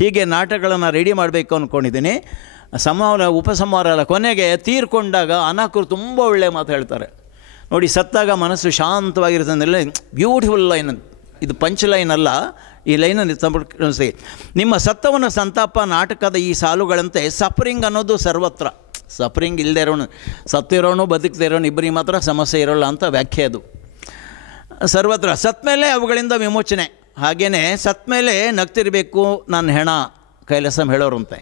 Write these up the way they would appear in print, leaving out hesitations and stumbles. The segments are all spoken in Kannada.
ಹೀಗೆ ನಾಟಕಗಳನ್ನು ರೆಡಿ ಮಾಡಬೇಕು ಅಂದ್ಕೊಂಡಿದ್ದೀನಿ. ಉಪಸಂಹಾರ ಅಲ್ಲ, ಕೊನೆಗೆ ತೀರ್ಕೊಂಡಾಗ ಅನಾಕರು ತುಂಬ ಒಳ್ಳೆಯ ಮಾತು ಹೇಳ್ತಾರೆ ನೋಡಿ. ಸತ್ತಾಗ ಮನಸ್ಸು ಶಾಂತವಾಗಿರುತ್ತೆ ಅಂದರೆ ಬ್ಯೂಟಿಫುಲ್ ಲೈನ್. ಇದು ಪಂಚ್ ಲೈನ್ ಅಲ್ಲ, ಈ ಲೈನನ್ನು ಗಮನಿಸಿ. ನಿಮ್ಮ ಸತ್ತವನ ಸಂತಾಪ ನಾಟಕದ ಈ ಸಾಲುಗಳಂತೆ ಸಫರಿಂಗ್ ಅನ್ನೋದು ಸರ್ವತ್ರ. ಸಫರಿಂಗ್ ಇಲ್ಲದೆ ಇರೋನು, ಸತ್ತಿರೋನು ಬದುಕದೇ ಇರೋನು ಇಬ್ಬರಿಗೆ ಮಾತ್ರ ಸಮಸ್ಯೆ ಇರೋಲ್ಲ ಅಂತ ವ್ಯಾಖ್ಯೆ ಅದು. ಸರ್ವತ್ರ ಸತ್ತ ಮೇಲೆ ಅವುಗಳಿಂದ ವಿಮೋಚನೆ. ಹಾಗೆಯೇ ಸತ್ತ ಮೇಲೆ ನಗ್ತಿರಬೇಕು ನನ್ನ ಹೆಣ, ಕೈಲಾಸಂ ಹೇಳೋರಂತೆ.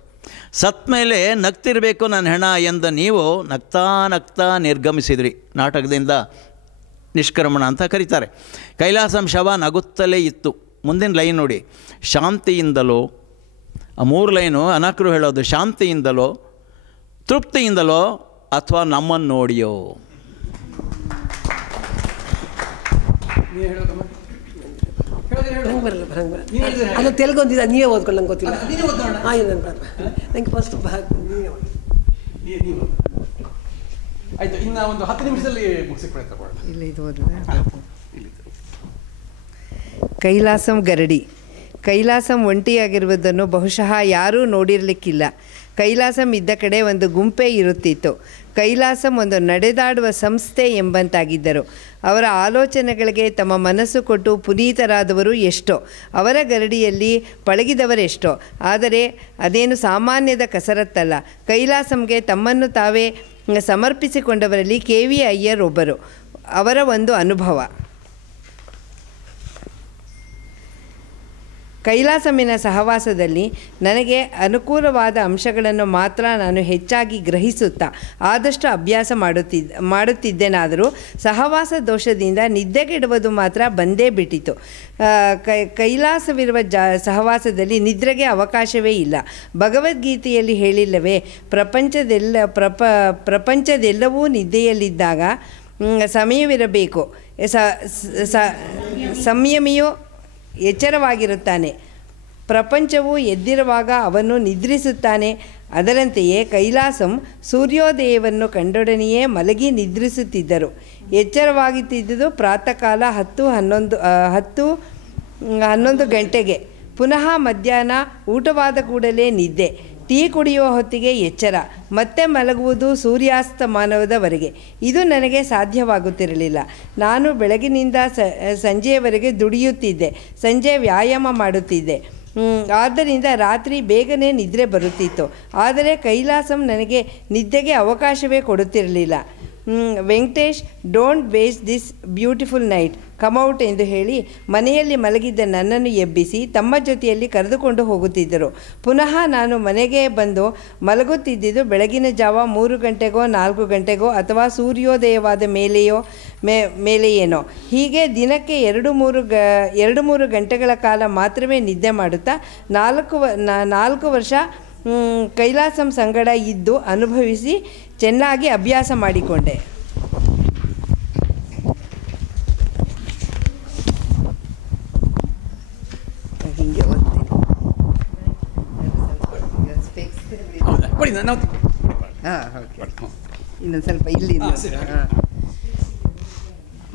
ಸತ್ತ ಮೇಲೆ ನಗ್ತಿರಬೇಕು ನನ್ನ ಹೆಣ ಎಂದ ನೀವು ನಗ್ತಾ ನಗ್ತಾ ನಿರ್ಗಮಿಸಿದ್ರಿ. ನಾಟಕದಿಂದ ನಿಷ್ಕ್ರಮಣ ಅಂತ ಕರೀತಾರೆ. ಕೈಲಾಸಂ ಶವ ನಗುತ್ತಲೇ ಇತ್ತು. ಮುಂದಿನ ಲೈನ್ ನೋಡಿ, ಶಾಂತಿಯಿಂದಲೋ, ಆ 3 ಲೈನು ಅನಾಕರು ಹೇಳೋದು, ಶಾಂತಿಯಿಂದಲೋ ತೃಪ್ತಿಯಿಂದಲೋ ಅಥವಾ ನಮ್ಮನ್ನು ನೋಡಿಯೋ. ಅದು ತೆಲುಗು ಒಂದಿದೆ, ನೀವೇ ಓದ್ಕೊಳ್ಳಿ, ನಂಗೆ ಗೊತ್ತಿಲ್ಲ. ನಂಗೆ ಫಸ್ಟ್ ಆಯಿತು. ಇನ್ನು ಒಂದು 10 ನಿಮಿಷದಲ್ಲಿ ಮುಗಿಸಿ ಪ್ರಯತ್ನ ಮಾಡೋಣ. ಇಲ್ಲ, ಇದು ಓದಿದೆ. ಕೈಲಾಸಂ ಗರಡಿ. ಕೈಲಾಸಂ ಒಂಟಿಯಾಗಿರುವುದನ್ನು ಬಹುಶಃ ಯಾರೂ ನೋಡಿರಲಿಕ್ಕಿಲ್ಲ. ಕೈಲಾಸಂ ಇದ್ದ ಕಡೆ ಒಂದು ಗುಂಪೇ ಇರುತ್ತಿತ್ತು. ಕೈಲಾಸಂ ಒಂದು ನಡೆದಾಡುವ ಸಂಸ್ಥೆ ಎಂಬಂತಾಗಿದ್ದರು. ಅವರ ಆಲೋಚನೆಗಳಿಗೆ ತಮ್ಮ ಮನಸ್ಸು ಕೊಟ್ಟು ಪುನೀತರಾದವರು ಎಷ್ಟೋ, ಅವರ ಗರಡಿಯಲ್ಲಿ ಪಳಗಿದವರೆಷ್ಟೋ. ಆದರೆ ಅದೇನು ಸಾಮಾನ್ಯದ ಕಸರತ್ತಲ್ಲ. ಕೈಲಾಸಂಗೆ ತಮ್ಮನ್ನು ತಾವೇ ಸಮರ್ಪಿಸಿಕೊಂಡವರಲ್ಲಿ KV ಅಯ್ಯರ್ ಒಬ್ಬರು. ಅವರ ಒಂದು ಅನುಭವ. ಕೈಲಾಸಮಿನ ಸಹವಾಸದಲ್ಲಿ ನನಗೆ ಅನುಕೂಲವಾದ ಅಂಶಗಳನ್ನು ಮಾತ್ರ ನಾನು ಹೆಚ್ಚಾಗಿ ಗ್ರಹಿಸುತ್ತಾ ಆದಷ್ಟು ಅಭ್ಯಾಸ ಮಾಡುತ್ತಿದ್ದೆನಾದರೂ ಸಹವಾಸ ದೋಷದಿಂದ ನಿದ್ದೆಗೆಡುವುದು ಮಾತ್ರ ಬಂದೇ ಬಿಟ್ಟಿತು. ಕೈಲಾಸವಿರುವ ಸಹವಾಸದಲ್ಲಿ ನಿದ್ರೆಗೆ ಅವಕಾಶವೇ ಇಲ್ಲ. ಭಗವದ್ಗೀತೆಯಲ್ಲಿ ಹೇಳಿಲ್ಲವೇ, ಪ್ರಪಂಚದೆಲ್ಲವೂ ನಿದ್ದೆಯಲ್ಲಿದ್ದಾಗ ಸಮಯವಿರಬೇಕು, ಸಂಯಮಿಯು ಎಚ್ಚರವಾಗಿರುತ್ತಾನೆ, ಪ್ರಪಂಚವು ಎದ್ದಿರುವಾಗ ಅವನು ನಿದ್ರಿಸುತ್ತಾನೆ. ಅದರಂತೆಯೇ ಕೈಲಾಸಂ ಸೂರ್ಯೋದಯವನ್ನು ಕಂಡೊಡನೆಯೇ ಮಲಗಿ ನಿದ್ರಿಸುತ್ತಿದ್ದರು. ಎಚ್ಚರವಾಗುತ್ತಿದ್ದುದು ಪ್ರಾತಃ ಕಾಲ 10-11 ಗಂಟೆಗೆ. ಪುನಃ ಮಧ್ಯಾಹ್ನ ಊಟವಾದ ಕೂಡಲೇ ನಿದ್ದೆ, ಟೀ ಕುಡಿಯುವ ಹೊತ್ತಿಗೆ ಎಚ್ಚರ, ಮತ್ತೆ ಮಲಗುವುದು ಸೂರ್ಯಾಸ್ತಮಾನದವರೆಗೆ. ಇದು ನನಗೆ ಸಾಧ್ಯವಾಗುತ್ತಿರಲಿಲ್ಲ. ನಾನು ಬೆಳಗಿನಿಂದ ಸಂಜೆಯವರೆಗೆ ದುಡಿಯುತ್ತಿದ್ದೆ, ಸಂಜೆ ವ್ಯಾಯಾಮ ಮಾಡುತ್ತಿದ್ದೆ. ಆದ್ದರಿಂದ ರಾತ್ರಿ ಬೇಗನೆ ನಿದ್ರೆ ಬರುತ್ತಿತ್ತು. ಆದರೆ ಕೈಲಾಸಂ ನನಗೆ ನಿದ್ದೆಗೆ ಅವಕಾಶವೇ ಕೊಡುತ್ತಿರಲಿಲ್ಲ. Venkatesh, don't waste this beautiful night, come out ಎಂದು ಹೇಳಿ ಮನೆಯಲ್ಲಿ ಮಲಗಿದ್ದ ನನ್ನನ್ನು ಎಬ್ಬಿಸಿ ತಮ್ಮ ಜೊತೆಯಲ್ಲಿ ಕರೆದುಕೊಂಡು ಹೋಗುತ್ತಿದ್ದರು. ಪುನಃ ನಾನು ಮನೆಗೆ ಬಂದು ಮಲಗುತ್ತಿದ್ದುದು ಬೆಳಗಿನ ಜಾವ 3 ಗಂಟೆಗೋ 4 ಗಂಟೆಗೋ ಅಥವಾ ಸೂರ್ಯೋದಯವಾದ ಮೇಲೆಯೇನೋ. ಹೀಗೆ ದಿನಕ್ಕೆ 2-3 ಗಂಟೆಗಳ ಕಾಲ ಮಾತ್ರವೇ ನಿದ್ದೆ ಮಾಡುತ್ತಾ 4 ವರ್ಷ ಕೈಲಾಸಂ ಸಂಗಡ ಇದ್ದು ಅನುಭವಿಸಿ ಚೆನ್ನಾಗಿ ಅಭ್ಯಾಸ ಮಾಡಿಕೊಂಡೆ. ಹೀಗೆ ಓದ್ತೀನಿ. ಇನ್ನೊಂದು ಸ್ವಲ್ಪ ಇಲ್ಲಿ.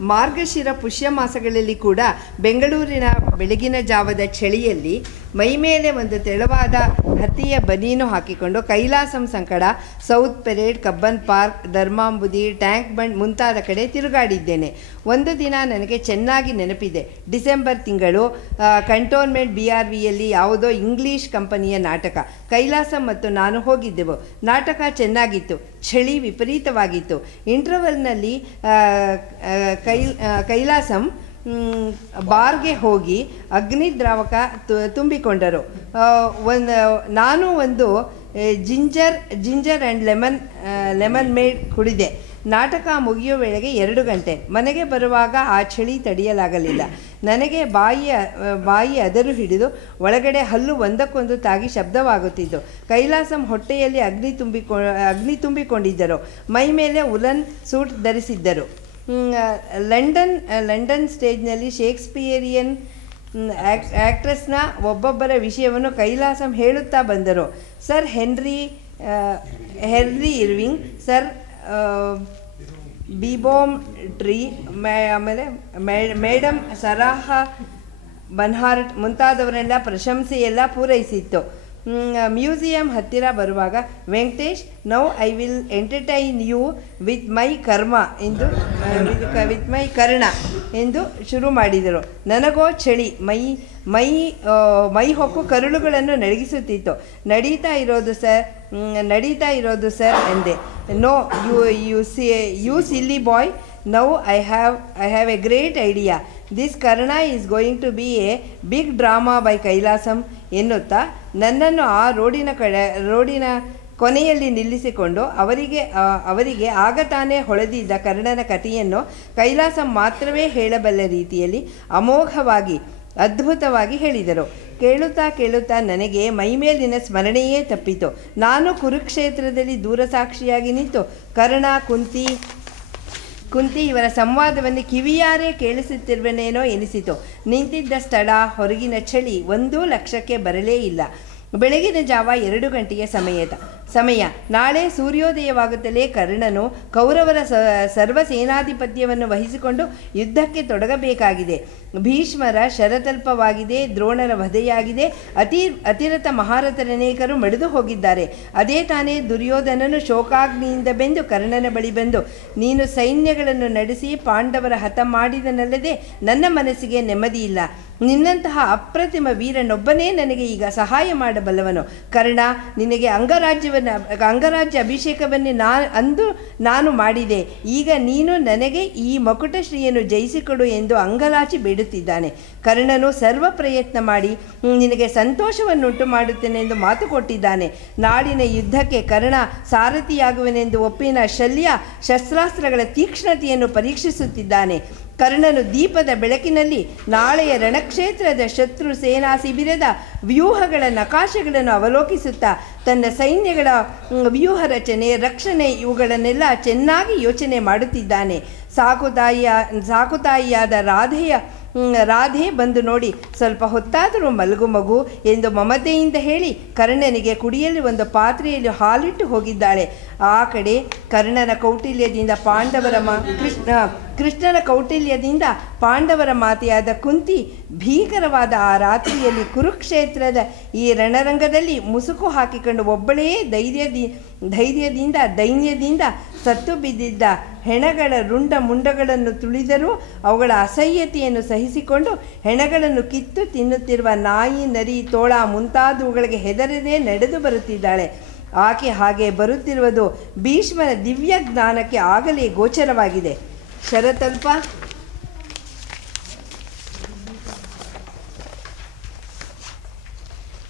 ಮಾರ್ಗಶಿರ ಪುಷ್ಯ ಮಾಸಗಳಲ್ಲಿ ಕೂಡ ಬೆಂಗಳೂರಿನ ಬೆಳಗಿನ ಜಾವದ ಚಳಿಯಲ್ಲಿ ಮೈಮೇಲೆ ಒಂದು ತೆಳುವಾದ ಹತ್ತಿಯ ಬನೀನು ಹಾಕಿಕೊಂಡು ಕೈಲಾಸಂ ಸಂಕಡ South Parade, Cubbon Park, Dharmambudhi, tank bund ಮುಂತಾದ ಕಡೆ ತಿರುಗಾಡಿದ್ದೇನೆ. ಒಂದು ದಿನ ನನಗೆ ಚೆನ್ನಾಗಿ ನೆನಪಿದೆ. ಡಿಸೆಂಬರ್ ತಿಂಗಳು ಕಂಟೋನ್ಮೆಂಟ್ BRVಯಲ್ಲಿ ಯಾವುದೋ ಇಂಗ್ಲೀಷ್ ಕಂಪನಿಯ ನಾಟಕ. ಕೈಲಾಸಂ ಮತ್ತು ನಾನು ಹೋಗಿದ್ದೆವು. ನಾಟಕ ಚೆನ್ನಾಗಿತ್ತು, ಚಳಿ ವಿಪರೀತವಾಗಿತ್ತು. ಇಂಟರ್ವಲ್ನಲ್ಲಿ ಕೈಲಾಸಂ ಬಾರ್ಗೆ ಹೋಗಿ ಅಗ್ನಿದ್ರಾವಕ ತುಂಬಿಕೊಂಡರು. ನಾನು ಒಂದು ಜಿಂಜರ್ ಆ್ಯಂಡ್ ಲೆಮನ್ ಮೇಡ್ ಕುಡಿದೆ. ನಾಟಕ ಮುಗಿಯೋ ವೇಳೆಗೆ 2 ಗಂಟೆ. ಮನೆಗೆ ಬರುವಾಗ ಆ ಚಳಿ ತಡೆಯಲಾಗಲಿಲ್ಲ. ನನಗೆ ಬಾಯಿ ಅದರು ಹಿಡಿದು ಒಳಗಡೆ ಹಲ್ಲು ಒಂದಕ್ಕೊಂದು ತಾಗಿ ಶಬ್ದವಾಗುತ್ತಿದ್ದು. ಕೈಲಾಸಂ ಹೊಟ್ಟೆಯಲ್ಲಿ ಅಗ್ನಿ ತುಂಬಿಕೊಂಡಿದ್ದರು. ಮೈ ಮೇಲೆ ಉಲನ್ ಸೂಟ್ ಧರಿಸಿದ್ದರು. ಲಂಡನ್ ಸ್ಟೇಜ್ನಲ್ಲಿ ಶೇಕ್ಸ್ಪಿಯರಿಯನ್ ಆ್ಯಕ್ಟ್ರೆಸ್ನ ಒಬ್ಬೊಬ್ಬರ ವಿಷಯವನ್ನು ಕೈಲಾಸಂ ಹೇಳುತ್ತಾ ಬಂದರು. Sir Henry Irving, sir Beerbohm Tree, ಆಮೇಲೆ ಮೇಡಮ್ ಬನ್ಹಾರ್ಟ್ ಮುಂತಾದವರೆಲ್ಲ ಪ್ರಶಂಸೆಯೆಲ್ಲ ಪೂರೈಸಿತ್ತು. ಮ್ಯೂಸಿಯಂ ಹತ್ತಿರ ಬರುವಾಗ Venkatesh, now I will entertain you with my karma ಎಂದು ವಿತ್ ಮೈ ಕರ್ಣ ಎಂದು ಶುರು ಮಾಡಿದರು. ನನಗೋ ಚಳಿ, ಮೈ ಹೊಕ್ಕು ಕರುಳುಗಳನ್ನು ನಡಗಿಸುತ್ತಿತ್ತು. ನಡೀತಾ ಇರೋದು ಸರ್ ಎಂದೆ. No you silly boy, now I have a great idea. This Karna is going to be a big drama by Kailasam ಎನ್ನುತ್ತಾ ನನ್ನನ್ನು ಆ ರೋಡಿನ ಕೊನೆಯಲ್ಲಿ ನಿಲ್ಲಿಸಿಕೊಂಡು ಅವರಿಗೆ ಆಗ ತಾನೇ ಹೊಳೆದಿದ್ದ ಕರ್ಣನ ಕಥೆಯನ್ನು ಕೈಲಾಸಂ ಮಾತ್ರವೇ ಹೇಳಬಲ್ಲ ರೀತಿಯಲ್ಲಿ ಅಮೋಘವಾಗಿ ಅದ್ಭುತವಾಗಿ ಹೇಳಿದರು. ಕೇಳುತ್ತಾ ನನಗೆ ಮೈಮೇಲಿನ ಸ್ಮರಣೆಯೇ ತಪ್ಪಿತು. ನಾನು ಕುರುಕ್ಷೇತ್ರದಲ್ಲಿ ದೂರಸಾಕ್ಷಿಯಾಗಿ ನಿಂತು ಕರ್ಣ ಕುಂತಿ ಇವರ ಸಂವಾದವನ್ನು ಕಿವಿಯಾರೇ ಕೇಳಿಸುತ್ತಿರುವನೇನೋ ಎನಿಸಿತು. ನಿಂತಿದ್ದ ಸ್ಥಳ, ಹೊರಗಿನ ಚಳಿ 1 ಲಕ್ಷಕ್ಕೆ ಬರಲೇ ಇಲ್ಲ. ಬೆಳಗಿನ ಜಾವ 2 ಗಂಟೆಯ ಸಮಯ. ನಾಳೆ ಸೂರ್ಯೋದಯವಾಗುತ್ತಲೇ ಕರ್ಣನು ಕೌರವರ ಸರ್ವ ಸೇನಾಧಿಪತ್ಯವನ್ನು ವಹಿಸಿಕೊಂಡು ಯುದ್ಧಕ್ಕೆ ತೊಡಗಬೇಕಾಗಿದೆ. ಭೀಷ್ಮರ ಶರತಲ್ಪವಾಗಿದೆ, ದ್ರೋಣರ ವಧೆಯಾಗಿದೆ, ಅತಿರಥ ಮಹಾರಥರನೇಕರು ಮಡಿದು ಹೋಗಿದ್ದಾರೆ. ಅದೇ ತಾನೇ ದುರ್ಯೋಧನನು ಶೋಕಾಗ್ನಿಯಿಂದ ಬೆಂದು ಕರ್ಣನ ಬಳಿ ಬಂದು, ನೀನು ಸೈನ್ಯಗಳನ್ನು ನಡೆಸಿ ಪಾಂಡವರ ಹತ ಮಾಡಿದನಲ್ಲದೆ ನನ್ನ ಮನಸ್ಸಿಗೆ ನೆಮ್ಮದಿಯಿಲ್ಲ. ನಿನ್ನಂತಹ ಅಪ್ರತಿಮ ವೀರನೊಬ್ಬನೇ ನನಗೆ ಈಗ ಸಹಾಯ ಮಾಡಬಲ್ಲವನು. ಕರ್ಣ, ನಿನಗೆ ಅಂಗರಾಜ್ಯ ಅಭಿಷೇಕವನ್ನೇ ನಾನು ಮಾಡಿದೆ. ಈಗ ನೀನು ನನಗೆ ಈ ಮಕುಟಶ್ರೀಯನ್ನು ಜಯಿಸಿಕೊಡು ಎಂದು ಅಂಗಲಾಚಿ ಬೇಡುತ್ತಿದ್ದಾನೆ. ಕರ್ಣನು ಸರ್ವ ಪ್ರಯತ್ನ ಮಾಡಿ ನಿನಗೆ ಸಂತೋಷವನ್ನುಂಟು ಮಾಡುತ್ತೇನೆ ಎಂದು ಮಾತು ಕೊಟ್ಟಿದ್ದಾನೆ. ನಾಡಿನ ಯುದ್ಧಕ್ಕೆ ಕರ್ಣ ಸಾರಥಿಯಾಗುವನೆಂದು ಒಪ್ಪಿನ ಶಲ್ಯ ಶಸ್ತ್ರಾಸ್ತ್ರಗಳ ತೀಕ್ಷ್ಣತೆಯನ್ನು ಪರೀಕ್ಷಿಸುತ್ತಿದ್ದಾನೆ. ಕರ್ಣನು ದೀಪದ ಬೆಳಕಿನಲ್ಲಿ ನಾಳೆಯ ರಣಕ್ಷೇತ್ರದ ಶತ್ರು ಸೇನಾ ಶಿಬಿರದ ವ್ಯೂಹಗಳ ನಕಾಶೆಗಳನ್ನು ಅವಲೋಕಿಸುತ್ತಾ ತನ್ನ ಸೈನ್ಯಗಳ ವ್ಯೂಹ ರಚನೆ, ರಕ್ಷಣೆ ಇವುಗಳನ್ನೆಲ್ಲ ಚೆನ್ನಾಗಿ ಯೋಚನೆ ಮಾಡುತ್ತಿದ್ದಾನೆ. ಸಾಕುತಾಯಿಯಾದ ರಾಧೆ ಬಂದು ನೋಡಿ, ಸ್ವಲ್ಪ ಹೊತ್ತಾದರೂ ಮಲಗು ಮಗು ಎಂದು ಮಮತೆಯಿಂದ ಹೇಳಿ ಕರ್ಣನಿಗೆ ಕುಡಿಯಲು ಒಂದು ಪಾತ್ರೆಯಲ್ಲಿ ಹಾಲಿಟ್ಟು ಹೋಗಿದ್ದಾಳೆ. ಆ ಕಡೆ ಕರ್ಣನ ಕೌಟಿಲ್ಯದಿಂದ ಕೃಷ್ಣನ ಕೌಟಿಲ್ಯದಿಂದ ಪಾಂಡವರ ಮಾತೆಯಾದ ಕುಂತಿ ಭೀಕರವಾದ ಆ ರಾತ್ರಿಯಲ್ಲಿ ಕುರುಕ್ಷೇತ್ರದ ಈ ರಣರಂಗದಲ್ಲಿ ಮುಸುಕು ಹಾಕಿಕೊಂಡು ಒಬ್ಬಳೇ ದೈನ್ಯದಿಂದ ಸತ್ತು ಬಿದ್ದಿದ್ದ ಹೆಣಗಳ ರುಂಡ ಮುಂಡಗಳನ್ನು ತುಳಿದರೂ ಅವುಗಳ ಅಸಹ್ಯತೆಯನ್ನು ಸಹಿಸಿಕೊಂಡು ಹೆಣಗಳನ್ನು ಕಿತ್ತು ತಿನ್ನುತ್ತಿರುವ ನಾಯಿ, ನರಿ, ತೋಳ ಮುಂತಾದವುಗಳಿಗೆ ಹೆದರದೆ ನಡೆದು ಬರುತ್ತಿದ್ದಾಳೆ. ಆಕೆ ಹಾಗೆ ಬರುತ್ತಿರುವುದು ಭೀಷ್ಮನ ದಿವ್ಯ ಜ್ಞಾನಕ್ಕೆ ಆಗಲೇ ಗೋಚರವಾಗಿದೆ.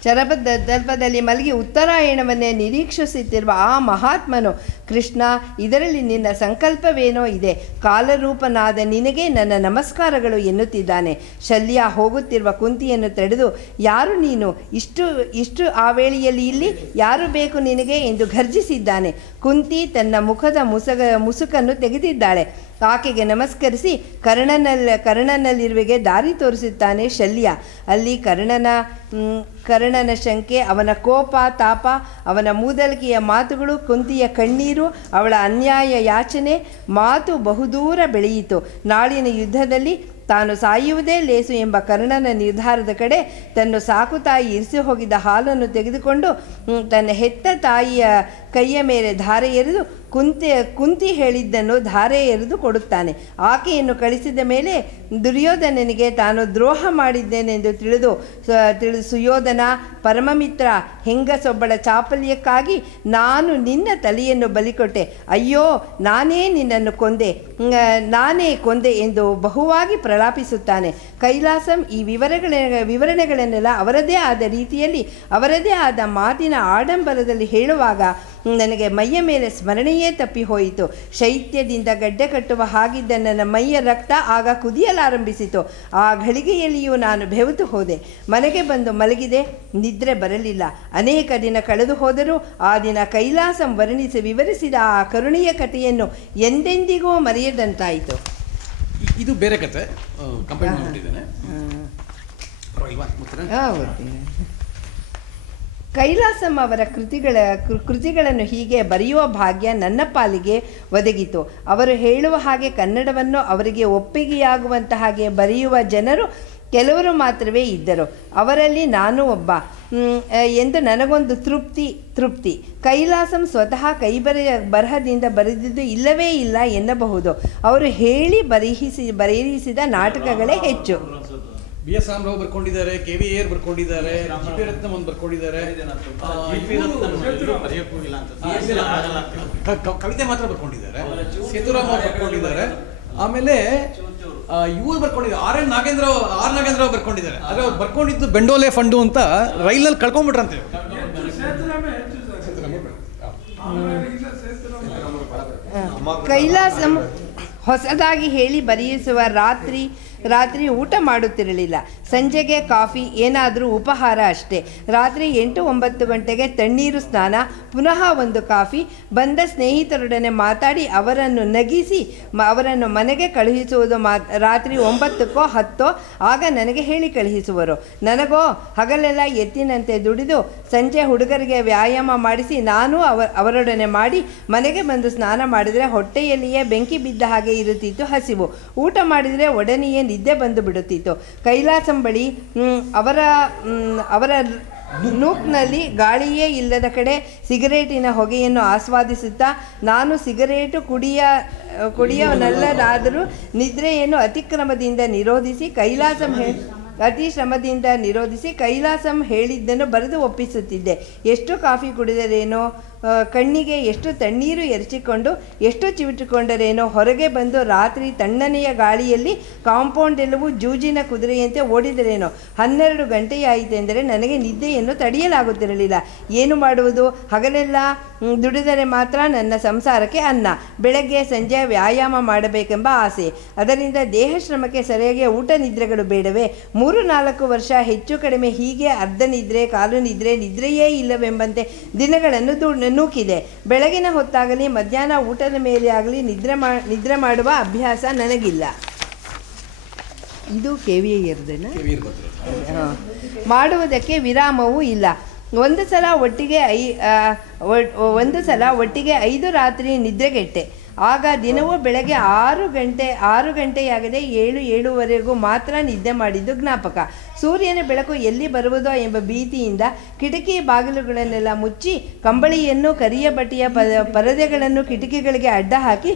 ಶರತಲ್ಪದಲ್ಲಿ ಮಲಗಿ ಉತ್ತರಾಯಣವನ್ನೇ ನಿರೀಕ್ಷಿಸುತ್ತಿರುವ ಆ ಮಹಾತ್ಮನು, ಕೃಷ್ಣ, ಇದರಲ್ಲಿ ನಿನ್ನ ಸಂಕಲ್ಪವೇನೋ ಇದೆ. ಕಾಲರೂಪನಾದ ನಿನಗೆ ನನ್ನ ನಮಸ್ಕಾರಗಳು ಎನ್ನುತ್ತಿದ್ದಾನೆ. ಶಲ್ಯ ಹೋಗುತ್ತಿರುವ ಕುಂತಿಯನ್ನು ತಡೆದು, ಯಾರು ನೀನು? ಇಷ್ಟು ಆ ವೇಳೆಯಲ್ಲಿ ಇಲ್ಲಿ ಯಾರು ಬೇಕು ನಿನಗೆ ಎಂದು ಘರ್ಜಿಸಿದ್ದಾನೆ. ಕುಂತಿ ತನ್ನ ಮುಖದ ಮುಸುಕನ್ನು ತೆಗೆದಿದ್ದಾಳೆ. ಆಕೆಗೆ ನಮಸ್ಕರಿಸಿ ಕರ್ಣನಲ್ಲಿರುವೆಗೆ ದಾರಿ ತೋರಿಸುತ್ತಾನೆ ಶಲ್ಯ. ಅಲ್ಲಿ ಕರ್ಣನ ಶಂಕೆ, ಅವನ ಕೋಪ ತಾಪ, ಅವನ ಮೂದಲಿಕೆಯ ಮಾತುಗಳು, ಕುಂತಿಯ ಕಣ್ಣೀರು, ಅವಳ ಅನ್ಯಾಯ ಯಾಚನೆ ಮಾತು ಬಹುದೂರ ಬೆಳೆಯಿತು. ನಾಳಿನ ಯುದ್ಧದಲ್ಲಿ ತಾನು ಸಾಯುವುದೇ ಲೇಸು ಎಂಬ ಕರ್ಣನ ನಿರ್ಧಾರದ ಕಡೆ ತನ್ನ ಸಾಕುತಾಯಿ ಇರಿಸಿ ಹೋಗಿದ್ದ ಹಾಲನ್ನು ತೆಗೆದುಕೊಂಡು ತನ್ನ ಹೆತ್ತ ತಾಯಿಯ ಕೈಯ ಮೇಲೆ ಧಾರೆ ಎರೆದು ಕುಂತಿ ಹೇಳಿದ್ದನ್ನು ಧಾರೆ ಎರೆದು ಕೊಡುತ್ತಾನೆ. ಆಕೆಯನ್ನು ಕಳಿಸಿದ ಮೇಲೆ ದುರ್ಯೋಧನನಿಗೆ ತಾನು ದ್ರೋಹ ಮಾಡಿದ್ದೇನೆಂದು ತಿಳಿದು ಸುಯೋಧನ, ಪರಮಮಿತ್ರ, ಹೆಂಗಸೊಬ್ಬಳ ಚಾಪಲ್ಯಕ್ಕಾಗಿ ನಾನು ನಿನ್ನ ತಲೆಯನ್ನು ಬಲಿಕೊಟ್ಟೆ, ಅಯ್ಯೋ ನಾನೇ ನಿನ್ನನ್ನು ನಾನೇ ಕೊಂದೆ ಎಂದು ಬಹುವಾಗಿ ಪ್ರಲಾಪಿಸುತ್ತಾನೆ. ಕೈಲಾಸಂ ಈ ವಿವರಣೆಗಳನ್ನೆಲ್ಲ ಅವರದೇ ಆದ ರೀತಿಯಲ್ಲಿ ಅವರದೇ ಆದ ಮಾತಿನ ಆಡಂಬರದಲ್ಲಿ ಹೇಳುವಾಗ ನನಗೆ ಮೈಯ ಮೇಲೆ ಸ್ಮರಣೆಯೇ ತಪ್ಪಿ ಹೋಯಿತು. ಶೈತ್ಯದಿಂದ ಗಡ್ಡೆ ಕಟ್ಟುವ ಹಾಗಿದ್ದ ನನ್ನ ಮೈಯ ರಕ್ತ ಆಗ ಕುದಿಯಲಾರಂಭಿಸಿತು. ಆ ಘಳಿಗೆಯಲ್ಲಿಯೂ ನಾನು ಬೆವೆತು ಹೋದೆ. ಮನೆಗೆ ಬಂದು ಮಲಗಿದೆ. ನಿದ್ರೆ ಬರಲಿಲ್ಲ. ಅನೇಕ ದಿನ ಕಳೆದು ಹೋದರೂ ಆ ದಿನ ಕೈಲಾಸಂ ವಿವರಿಸಿದ ಆ ಕರುಣೆಯ ಕಥೆಯನ್ನು ಎಂದೆಂದಿಗೂ ಮರೆಯದಂತಾಯಿತು. ಇದು ಬೇರೆ ಕತೆ, ಕಂಪೇರ್ ಮಾಡಿಬಿಟ್ಟಿದ್ದೇನೆ. ಕೈಲಾಸಂ ಅವರ ಕೃತಿಗಳನ್ನು ಹೀಗೆ ಬರೆಯುವ ಭಾಗ್ಯ ನನ್ನ ಪಾಲಿಗೆ ಒದಗಿತು. ಅವರು ಹೇಳುವ ಹಾಗೆ ಕನ್ನಡವನ್ನು ಅವರಿಗೆ ಒಪ್ಪಿಗೆಯಾಗುವಂತ ಹಾಗೆ ಬರೆಯುವ ಜನರು ಕೆಲವರು ಮಾತ್ರವೇ ಇದ್ದರು. ಅವರಲ್ಲಿ ನಾನು ಒಬ್ಬ ಎಂದು ನನಗೊಂದು ತೃಪ್ತಿ. ಕೈಲಾಸಂ ಸ್ವತಃ ಬರಹದಿಂದ ಬರೆದಿದ್ದು ಇಲ್ಲವೇ ಇಲ್ಲ ಎನ್ನಬಹುದು. ಅವರು ಹೇಳಿ ಬರೆಯಿಸಿದ ನಾಟಕಗಳೇ ಹೆಚ್ಚು. ಬಿ ಎಸ್ ರಾಮರಾವ್ ಬರ್ಕೊಂಡಿದ್ದಾರೆ, ಕೆ ವಿ ಎರ್ ಬರ್ಕೊಂಡಿದ್ದಾರೆ, ಜಿ ಪಿ ರತ್ನಂ ಒಂದು ಬರ್ಕೊಂಡಿದ್ದಾರೆ, ಕವಿತೆ ಮಾತ್ರ ಬರ್ಕೊಂಡಿದ್ದಾರೆ, ಸೇತುರಾಮ್ ಅವ್ರು ಬರ್ಕೊಂಡಿದ್ದಾರೆ. ಆಮೇಲೆ ಇವ್ರು ಬರ್ಕೊಂಡಿದ್ದಾರೆ, ಆರ್ ನಾಗೇಂದ್ರ ಬರ್ಕೊಂಡಿದ್ದಾರೆ. ಆದರೆ ಅವ್ರು ಬರ್ಕೊಂಡಿದ್ದು ಬೆಂಡೋಲೆ ಫಂಡು ಅಂತ ರೈಲ್ನಲ್ಲಿ ಕಳ್ಕೊಂಡ್ಬಿಟ್ರಂತೆ. ಕೈಲಾಸಂ ಹೊಸದಾಗಿ ಹೇಳಿ ಬರೆಯಿಸುವ ರಾತ್ರಿ ಊಟ ಮಾಡುತ್ತಿರಲಿಲ್ಲ. ಸಂಜೆಗೆ ಕಾಫಿ, ಏನಾದರೂ ಉಪಹಾರ ಅಷ್ಟೇ. ರಾತ್ರಿ 8-9 ಗಂಟೆಗೆ ತಣ್ಣೀರು ಸ್ನಾನ, ಪುನಃ ಒಂದು ಕಾಫಿ. ಬಂದ ಸ್ನೇಹಿತರೊಡನೆ ಮಾತಾಡಿ ಅವರನ್ನು ನಗಿಸಿ ಅವರನ್ನು ಮನೆಗೆ ಕಳುಹಿಸುವುದು. ರಾತ್ರಿ 9 10 ಆಗ ನನಗೆ ಹೇಳಿ ಕಳುಹಿಸುವರು. ನನಗೋ ಹಗಲೆಲ್ಲ ಎತ್ತಿನಂತೆ ದುಡಿದು ಸಂಜೆ ಹುಡುಗರಿಗೆ ವ್ಯಾಯಾಮ ಮಾಡಿಸಿ ನಾನು ಅವರೊಡನೆ ಮಾಡಿ ಮನೆಗೆ ಬಂದು ಸ್ನಾನ ಮಾಡಿದರೆ ಹೊಟ್ಟೆಯಲ್ಲಿಯೇ ಬೆಂಕಿ ಬಿದ್ದ ಹಾಗೆ ಇರುತ್ತಿತ್ತು ಹಸಿವು. ಊಟ ಮಾಡಿದರೆ ಒಡನೆಯೇ ನಿದ್ದೆ ಬಂದು ಬಿಡುತ್ತಿತ್ತು. ಕೈಲಾಸಂ ಬಳಿ ಅವರ ನೂಕ್ನಲ್ಲಿ ಗಾಳಿಯೇ ಇಲ್ಲದ ಕಡೆ ಸಿಗರೇಟಿನ ಹೊಗೆಯನ್ನು ಆಸ್ವಾದಿಸುತ್ತಾ ನಾನು ಸಿಗರೇಟು ಕುಡಿಯವನಲ್ಲದಾದರೂ ನಿದ್ರೆಯನ್ನು ಅತಿ ಶ್ರಮದಿಂದ ನಿರೋಧಿಸಿ ಕೈಲಾಸಂ ಹೇಳಿದ್ದನ್ನು ಬರೆದು ಒಪ್ಪಿಸುತ್ತಿದ್ದೆ. ಎಷ್ಟು ಕಾಫಿ ಕುಡಿದರೇನೋ, ಕಣ್ಣಿಗೆ ಎಷ್ಟು ತಣ್ಣೀರು ಎರಚಿಕೊಂಡು ಎಷ್ಟು ಚಿವಿಟಿಕೊಂಡರೇನೋ, ಹೊರಗೆ ಬಂದು ರಾತ್ರಿ ತಣ್ಣನೆಯ ಗಾಳಿಯಲ್ಲಿ ಕಾಂಪೌಂಡ್ ಎಲ್ಲವೂ ಜೂಜಿನ ಕುದುರೆಯಂತೆ ಓಡಿದರೇನೋ. 12 ಗಂಟೆಯಾಯಿತೆಂದರೆ ನನಗೆ ನಿದ್ದೆಯನ್ನು ತಡೆಯಲಾಗುತ್ತಿರಲಿಲ್ಲ. ಏನು ಮಾಡುವುದು? ಹಗಲೆಲ್ಲ ದುಡಿದರೆ ಮಾತ್ರ ನನ್ನ ಸಂಸಾರಕ್ಕೆ ಅನ್ನ. ಬೆಳಗ್ಗೆ ಸಂಜೆ ವ್ಯಾಯಾಮ ಮಾಡಬೇಕೆಂಬ ಆಸೆ. ಅದರಿಂದ ದೇಹಶ್ರಮಕ್ಕೆ ಸರಿಯಾಗಿ ಊಟ ನಿದ್ರೆಗಳು ಬೇಡವೇ? 3-4 ವರ್ಷ ಹೆಚ್ಚು ಕಡಿಮೆ ಹೀಗೆ ಅರ್ಧ ನಿದ್ರೆ, ಕಾಲು ನಿದ್ರೆಯೇ ಇಲ್ಲವೆಂಬಂತೆ ದಿನಗಳನ್ನು ನೂಕಿದೆ. ಬೆಳಗಿನ ಹೊತ್ತಾಗಲಿ ಮಧ್ಯಾಹ್ನ ಊಟದ ಮೇಲೆ ಆಗಲಿ ನಿದ್ರೆ ಮಾಡುವ ಅಭ್ಯಾಸ ನನಗಿಲ್ಲ. ಇದು KVR ಮಾಡುವುದಕ್ಕೆ ವಿರಾಮವೂ ಇಲ್ಲ. ಒಂದು ಸಲ ಒಟ್ಟಿಗೆ 5 ರಾತ್ರಿ ನಿದ್ರೆಗೆಟ್ಟೆ. ಆಗ ದಿನವೂ ಬೆಳಗ್ಗೆ 6 ಗಂಟೆಯಾಗದೆ 7-7:15 ಮಾತ್ರ ನಿದ್ದೆ ಮಾಡಿದ್ದು ಜ್ಞಾಪಕ. ಸೂರ್ಯನ ಬೆಳಕು ಎಲ್ಲಿ ಬರುವುದೋ ಎಂಬ ಭೀತಿಯಿಂದ ಕಿಟಕಿ ಬಾಗಿಲುಗಳನ್ನೆಲ್ಲ ಮುಚ್ಚಿ ಕಂಬಳಿಯನ್ನು, ಕರಿಯ ಬಟ್ಟೆಯ ಪರದೆಗಳನ್ನು ಕಿಟಕಿಗಳಿಗೆ ಅಡ್ಡ ಹಾಕಿ